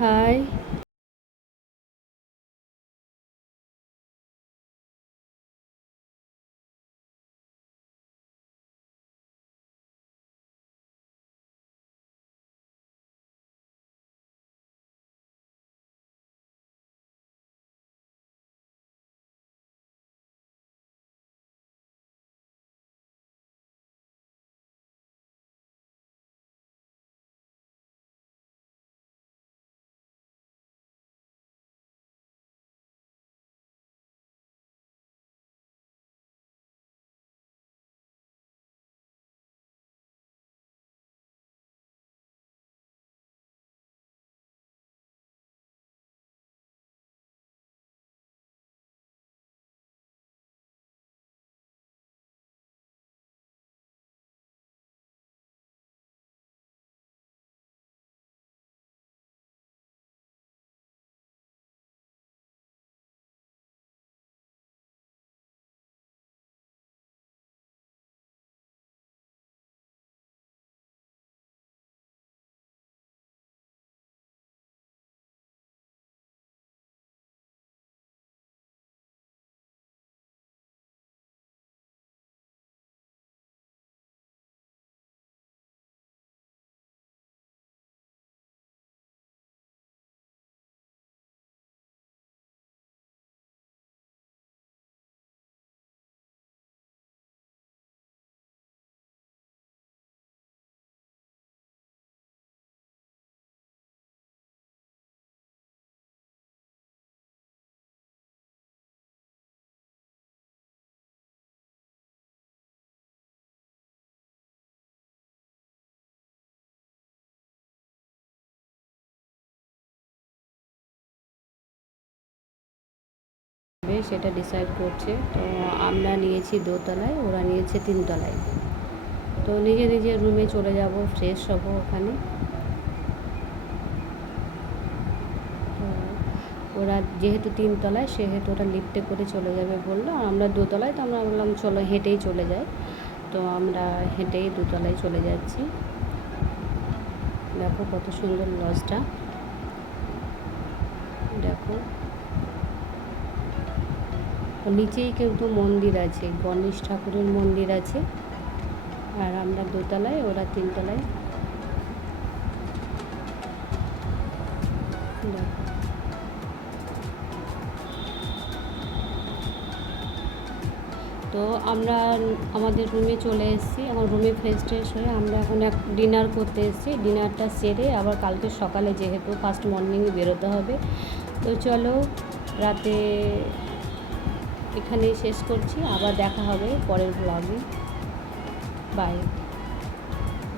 High. সেটা decide করছে। তো আমরা নিয়েছি দোতলায়, ওরা নিয়েছে তিনতলায়। তো নিজে নিজের রুমে চলে যাব, ফ্রেশ হবো ওখানে। তো ওরা যেহেতু তিনতলায়, সেহেতু ওরা লিফটে করে চলে যাবে বললো, আর আমরা দোতলায়। তো আমরা বললাম চলো হেঁটেই চলে যাই। তো আমরা হেঁটেই দোতলায় চলে যাচ্ছি। দেখো কত সুন্দর লজটা, দেখো। নিচেই কিন্তু মন্দির আছে, গণেশ ঠাকুরের মন্দির আছে। আর আমরা দোতলায়, ওরা তিনতলায়। তো আমরা আমাদের রুমে চলে এসেছি। এখন রুমে ফ্রেশ ট্রেশ হয়ে আমরা এখন ডিনার করতে এসেছি। ডিনারটা সেরে আবার কালকে সকালে যেহেতু ফার্স্ট মর্নিংয়ে বেরোতে হবে, তো চলো রাতে এখানেই শেষ করছি। আবার দেখা হবে পরের ব্লগে। বাই।